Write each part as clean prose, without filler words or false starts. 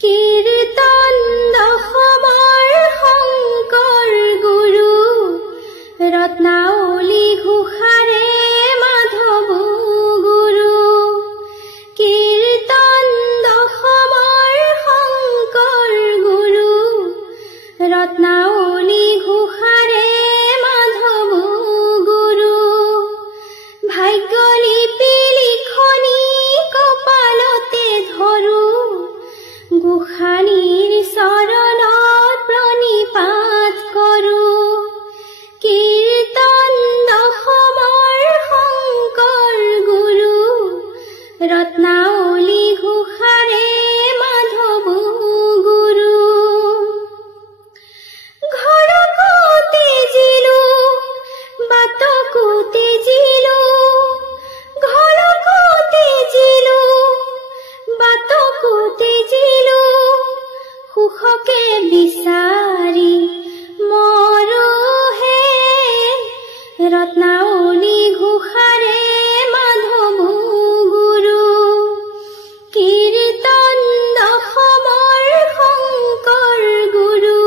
কীৰ্তন দশমৰ শংকৰ গুৰু ৰত্নাৱলী ঘোষাৰে মাধৱ গুৰু। কীৰ্তন দশমৰ শংকৰ গুৰু ৰত্নাৱলী ঘোষাৰে মাধৱ গুৰু। ভাগ্যলিপি লিখনি কপালতে ধৰো গোসানীৰ চৰণত প্ৰণিপাত কৰোঁ। কীৰ্তন দশমৰ শংকৰ গুৰু ৰত্নাৱলী ঘোষাৰে মাধৱ গুৰু। ঘৰকো তেজিলো বাটকো তেজিলো, ঘৰকো তেজিলো বাটকো তেজিলো, সুখকে বিচাৰি মৰহে ৰত্নাৱলী ঘোষাৰে মাধৱ গুৰু। কীৰ্তন দশমৰ শংকৰ গুৰু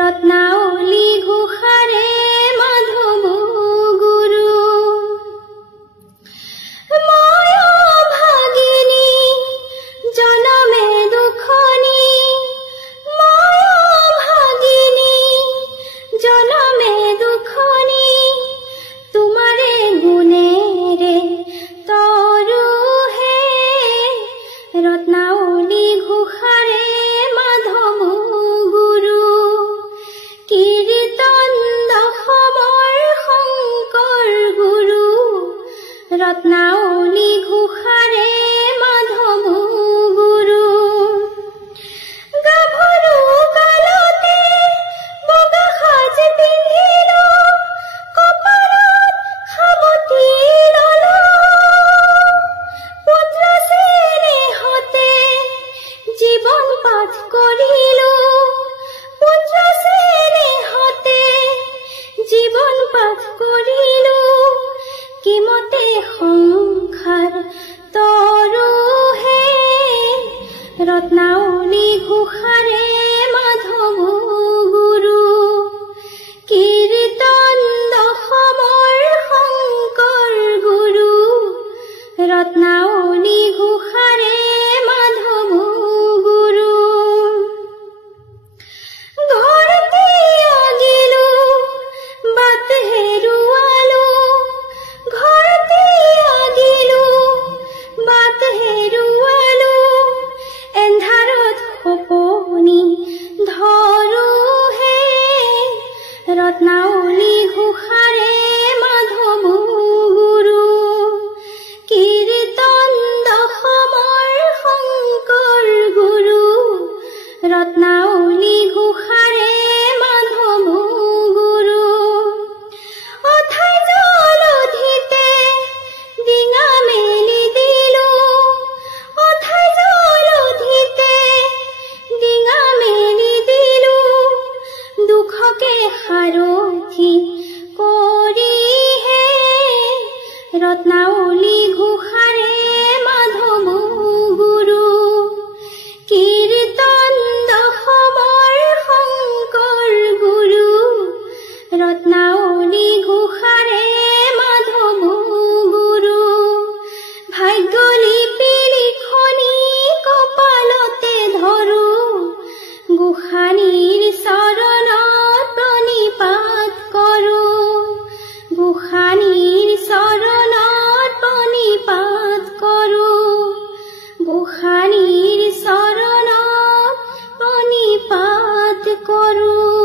ৰত্নাৱলী ঘোষাৰে মাধৱ গুৰু। মই ভাগিনী জনমে দুখনি, মই ভাগিনী জনমে দুখনি, তোমাৰে গুণেৰে তৰুহে ৰত্নাৱলী ঘোষাৰে মাধৱ গুৰু। কীৰ্তন দশমৰ শংকৰ গুৰু ৰত্নাৱলী ঘোষাৰে মাধৱ গুৰু। গাভৰু কালতে বগা সাজ পিন্ধিলো, কপালত সাৱটি ললো, পুত্ৰ স্নেহতে জীৱন পাঠ কৰিলো, পুত্ৰ স্নেহতে জীৱন পাঠ কৰিলো, কিমতে সংসাৰ তৰুহে ৰত্নাৱলী ঘোষাৰে মাধৱ গুৰু। কীৰ্তন দশমৰ শংকৰ গুৰু ৰত্নাৱলী ঘোষাৰে মাধৱ গুৰু। ঘৰতে আগিলো বাট হেৰুৱালো, ঘৰতে আগিলো বাট হেৰুৱালো, এন্ধাৰত সপনি ধৰোহে ৰত্নাৱলী ঘোষাৰে মাধৱ গুৰু। কীৰ্তন দশমৰ শংকৰ গুৰু ৰত্নাৱলী ঘোষাৰে মাধৱ গুৰু। অথাই জলধিতে ডিঙা মেলি দিলো, অথাই জলধিতে ডিঙা মেলি দিলো, দুখকে সাৰথি কৰিহে ৰত্নাৱলী ঘোষাৰে মাধৱ গুৰু। কীৰ্তন দশমৰ শংকৰ গুৰু ৰত্নাৱলী ঘোষাৰে মাধৱ গুৰু। ভাগ্যলিপি লিখনি কপালতে ধৰো গোসানীৰ চৰণত প্ৰণিপাত কৰোঁ, গোসানীৰ চৰণত প্ৰণিপাত কৰোঁ, গোসানীৰ চৰণত প্ৰণিপাত কৰোঁ।